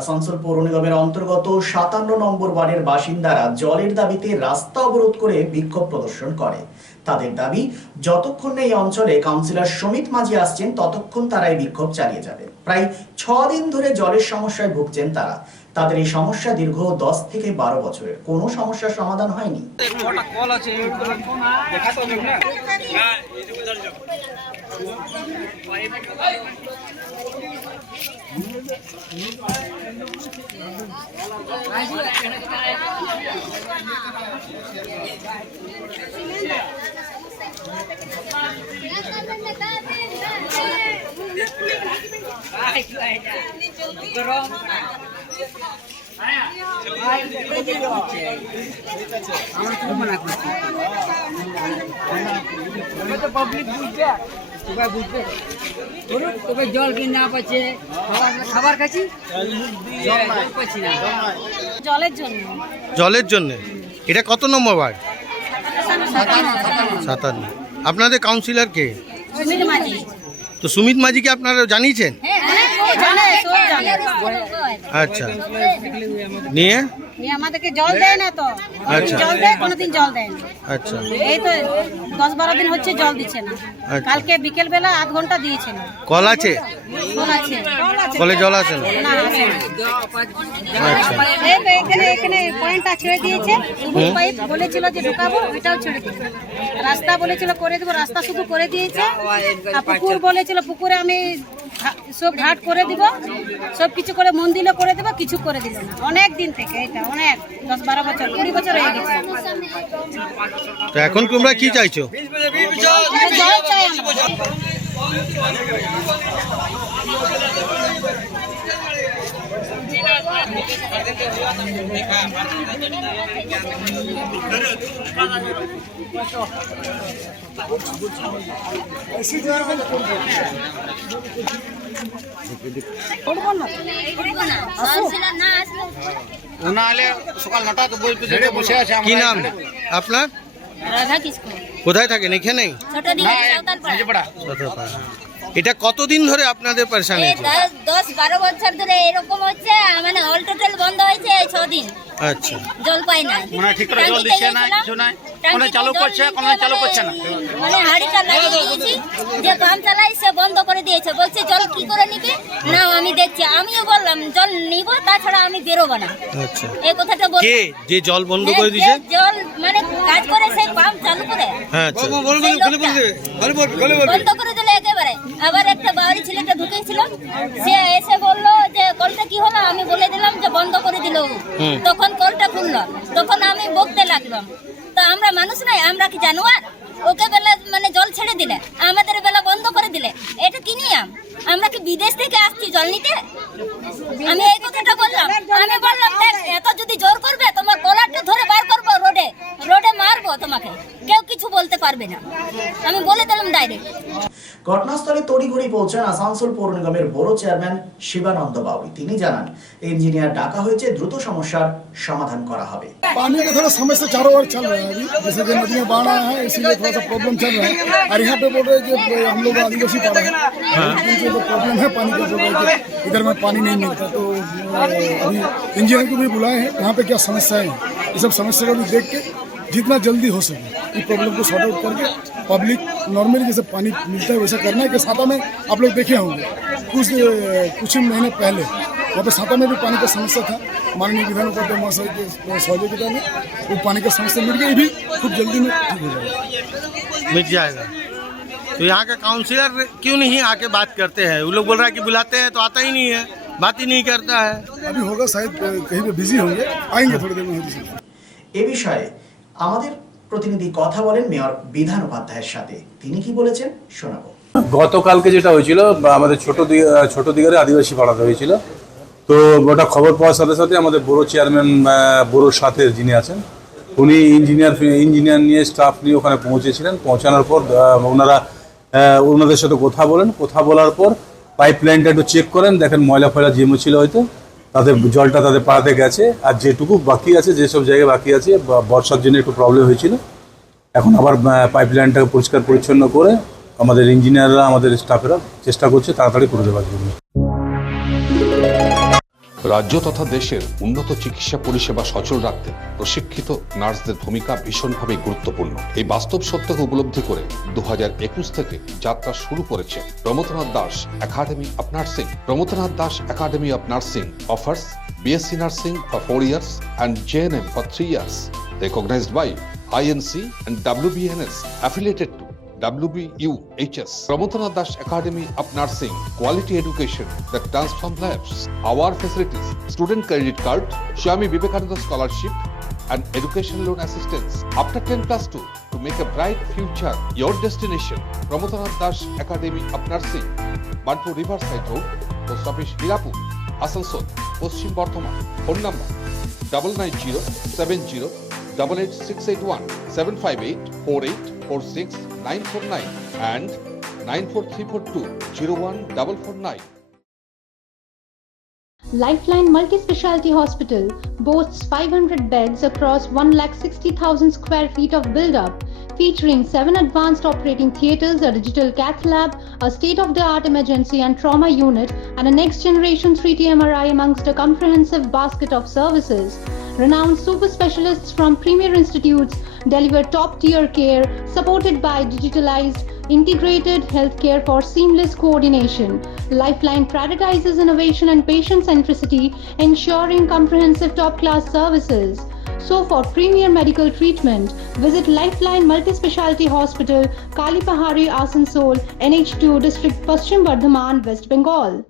আসানসোল পৌর নিগমের অন্তর্গত ৫৭ নম্বর ওয়ার্ডের বাসিন্দারা জলের দাবিতে রাস্তা অবরোধ করে বিক্ষোভ প্রদর্শন করে। তাদের দাবি, যতক্ষণ এই অঞ্চলে কাউন্সিলর সমিত মাঝি আসছেন ততক্ষণ তারা এই বিক্ষোভ চালিয়ে যাবে। প্রায় ৬ দিন ধরে জলের সমস্যায় ভুগছেন তারা। তাদের এই সমস্যা দীর্ঘ ১০ থেকে ১২ বছরের, কোনো সমস্যার সমাধান হয়নি। জল কিনা পাচ্ছে, খাবার খাচ্ছি জলের জন্য। এটা কত নম্বর ওয়ার্ড? ৫৭। আপনাদের কাউন্সিলর কে? তো সুমিত মাঝিকে আপনারা জানিয়েছেন? আচ্ছা, নিয়ে আমাদেরকে জল দেয় না তো। আচ্ছা, জল দেয়, কোনোদিন জল দেয় না। আচ্ছা, এই তো ১০-১২ দিন হচ্ছে জল দিচ্ছে না। কালকে বিকেল বেলা ৮ ঘন্টা দিয়েছিল। কল আছে? কল আছে, কলে জল আছে না? না আছে। আচ্ছা, এই তো এখানে পয়েন্টটা ছেড়ে দিয়েছে। সবুজ পাইপ বলেছিল যে ঢুকাবো, ওইটাও ছেড়ে দিয়েছে। রাস্তা বলেছিল করে দেবো, রাস্তা শুধু করে দিয়েছে। আর পুকুর বলেছিল পুকুরে আমি সব ঘাট করে দিব, সব কিছু করে মন্দিরও করে দেবো, কিছু করে দিল না। অনেক দিন থেকে এটা অনেক ১০-১২ বছর ২০ বছর হয়ে গেছে। তো এখন তোমরা কি চাইছো? জল চাই আমরা। সকাল ৯টা তো বসে আছে। কি নাম আপনার? রাধা কিসকর। কোথায় থাকেন? এখানেই? এটা কতদিন ধরে আপনাদের পরেশানি? ১০-১২ বছর ধরে এরকম হচ্ছে। মানে অল টোটাল বন্ধ হয়েছে ৬ দিন। আচ্ছা, জল পাই না, মানে ঠিক করে জল দিচ্ছে না, কিছু নাই। কোন চালু করছে, কোন চালু করছে না। মানে হাড়িটা লাগিয়ে দিয়েছি, যে পাম্প চালাই সে বন্ধ করে দিয়েছে। বলছে জল কি করে নিবি? না আমি দেখছি। আমিও বললাম জল নিব, তাছাড়া আমি বেরোবো না। আচ্ছা, এই কথাটা বল। কে যে জল বন্ধ করে দিয়েছে? জল মানে কাজ করে সেই পাম্প চালু করে হ্যাঁ, আচ্ছা, বন্ধ করে দিলে একেবারে। আবার একটা বাড়ি ছেলেটা ঢুকেছিল, সে এসে বললো যে কলটা কি হলো? আমি বলে দিলাম যে বন্ধ করে দিল। তখন কলটা খুললো, তখন আমি বকতে লাগলাম। তো আমরা মানুষ নাই, আমরা কি জানোয়ার? ওকে বেলা মানে জল ছেড়ে দিলে, আমাদের বেলা বন্ধ করে দিলে, এটা কি নিয়ম? আমরা কি বিদেশ থেকে আসছি জল নিতে? আমি এই কথাটা বললাম। আমি বললাম দেখ, এত যদি জোর করবে তোমার কলারটা ধরে বার করবো, রোডে রোডে মারবো, তোমাকে কেউ কিছু বলতে পারবে না। আমি বলে দিলাম ডাইরেক্ট। ঘটনাস্থলে তড়িঘড়ি পৌঁছান আসানসোল পৌর নিগমের বড় চেয়ারম্যান শিবানন্দ বাউরি। তিনি জানান, ইঞ্জিনিয়ার ডাকা হয়েছে, দ্রুত সমস্যার সমাধান করা হবে। पानी का थोड़ा समस्या चारों ओर चल रहा है अभी, जैसे कि नदी में बाढ़ आया है, इसीलिए थोड़ा सा प्रॉब्लम चल रहा है। और यहाँ पे बोल रहे हैं कि हम लोग आदिवासी पाड़ा है, इनसे तो प्रॉब्लम है पानी का। बोल रहे हैं कि इधर में पानी नहीं मिलता। तो अभी इंजीनियर को भी बुलाए हैं, यहाँ पे क्या समस्याएं हैं, ये सब समस्या को भी देख के जितना जल्दी हो सके ये प्रॉब्लम को सॉर्ट आउट करके पब्लिक नॉर्मली जैसे पानी मिलता है वैसा करना है। कि साता में आप लोग देखे होंगे कुछ ही महीने पहले वहाँ पे साता में भी पानी का समस्या था। माननीय विधान उपाध्याय महाशय के सहयोगिता में वो पानी का समस्या मिट गई, भी खूब जल्दी में ठीक हो जाएगा, मिट जाएगा। तो यहाँ का काउंसिलर क्यों नहीं आके बात करते हैं? वो लोग बोल रहा है कि बुलाते हैं तो आता ही नहीं है, बात ही नहीं करता है। अभी होगा शायद, कहीं पे बिजी होंगे, आएंगे थोड़ी देर में। এ বিষয়ে আমাদের প্রতিনিধি কথা বলেন মেয়র বিধান উপাধ্যায়ের সাথে। তিনি কি বলেছেন শোনাবো। গতকালকে যেটা হয়েছিল, আমাদের ছোট দিঘারে আদিবাসী পাড়াতে হয়েছিল। তো ওটা খবর পাওয়ার সাথে সাথে আমাদের বড়ো চেয়ারম্যান, বড়োর সাথে যিনি আছেন উনি ইঞ্জিনিয়ার নিয়ে স্টাফ নিয়ে ওখানে পৌঁছেছিলেন। পৌঁছানোর পর ওনাদের সাথে কথা বলার পর পাইপ লাইনটা একটু চেক করেন, দেখেন ময়লা ফয়লা জমেছিল, হয়তো তাদের জলটা তাদের পাড়াতে গেছে। আর যেটুকু বাকি আছে, যেসব জায়গায় বাকি আছে, বর্ষার জন্য একটু প্রবলেম হয়েছিল, এখন আবার পাইপ লাইনটাকে পরিষ্কার পরিচ্ছন্ন করে আমাদের ইঞ্জিনিয়াররা, আমাদের স্টাফেরা চেষ্টা করছে তাড়াতাড়ি করে দেওয়ার জন্য। রাজ্য তথা দেশের উন্নত চিকিৎসা পরিষেবা সচল রাখতে প্রশিক্ষিত নার্সদের ভূমিকা ভীষণভাবে গুরুত্বপূর্ণ। এই বাস্তব সত্যকে উপলব্ধি করে 2021 থেকে যাত্রা শুরু করেছে Pramathanath Das academy of nursing. Pramathanath Das academy of nursing offers BSc Nursing for 4 years and JNM for 3 years, recognized by INC and WBNS, affiliated to WBUHS. Pramothanath Das Academy of Nursing, quality education that transforms lives. Our facilities: student credit card, Swami Vivekananda scholarship, and education loan assistance after 10+2 to make a bright future your destination. Pramothanath Das Academy of Nursing, Bantu Riverside Road, Post Office Hirapur, Asansol, Paschim Bardhaman. Phone number 9907088681, 7584846 and 94342014449. Lifeline Multi-Speciality Hospital boasts 500 beds across 160,000 square feet of build-up, featuring 7 advanced operating theatres, a digital cath lab, a state-of-the-art emergency and trauma unit, and a next-generation 3D MRI amongst a comprehensive basket of services. Renowned super specialists from premier institutes deliver top-tier care, supported by digitalized, integrated healthcare for seamless coordination. Lifeline prioritizes innovation and patient centricity, ensuring comprehensive top-class services. So for premier medical treatment, visit Lifeline Multi-Speciality Hospital, Kalipahari, Asansol, NH2 District, Paschim Bardhaman, West Bengal.